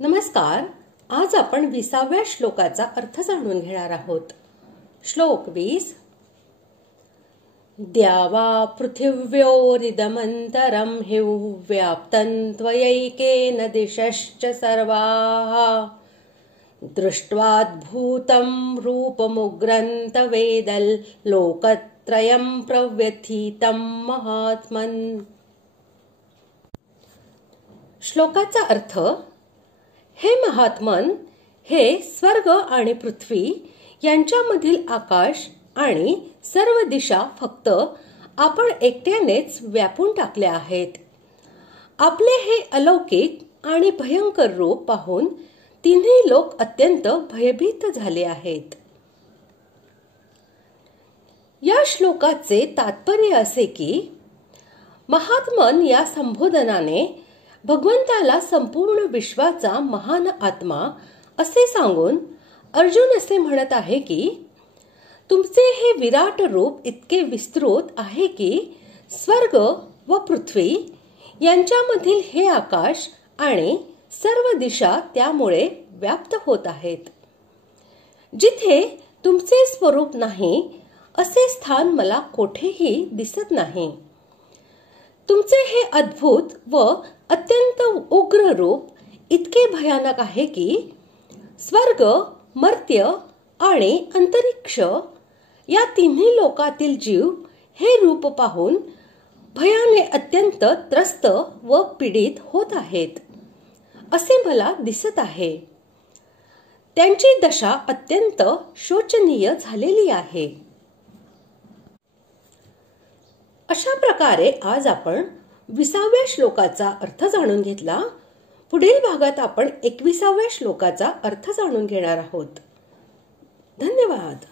नमस्कार. आज आपण 20व्या श्लोकाचा अर्थ जाणून घेणार आहोत. श्लोक 20. द्यावा पृथिव्योरिदमन्तरं हि व्याप्तं त्वयैकेन दिशश्च सर्वाः दृष्ट्वाद्भूतं रूपमुग्रं तवेदं लोकत्रयं प्रव्यथितं महात्मन्. श्लोकाचा अर्थ: हे महात्मन, हे स्वर्ग आणि पृथ्वी यांच्यामधील आकाश आणि सर्व दिशा फक्त आपण एकट्यानेच व्यापून टाकल्या आहेत. आपले हे अलौकिक आणि भयंकर रूप पाहून तिन्ही लोक अत्यंत भयभीत झाले आहेत. या श्लोकाचे तात्पर्य असे की महात्मन या संबोधनाने भगवंताला संपूर्ण विश्वाचा महान आत्मा असे सांगून अर्जुन असे म्हणत आहे की तुमचे हे विराट रूप इतके विस्तृत आहे की स्वर्ग व पृथ्वी यांच्यामधील हे आकाश आणि सर्व दिशा त्यामुळे व्याप्त होत आहेत. जिथे तुमचे स्वरूप नाही असे स्थान मला कोठेही दिसत नाही. तुमचे हे अद्भुत व अत्यंत उग्र रूप इतके भयानक आहे की स्वर्ग, मर्त्य आणि अंतरिक्ष या तिन्ही लोकातील जीव हे रूप पाहून भयाने अत्यंत त्रस्त व पीडित होत आहेत असे मला दिसत आहे. त्यांची दशा अत्यंत शोचनीय झालेली आहे. अशा प्रकारे आज आपण 20व्या श्लोकाचा अर्थ जाणून घेतला. पुढील भागात आपण 21व्या श्लोकाचा अर्थ जाणून घेणार आहोत. धन्यवाद.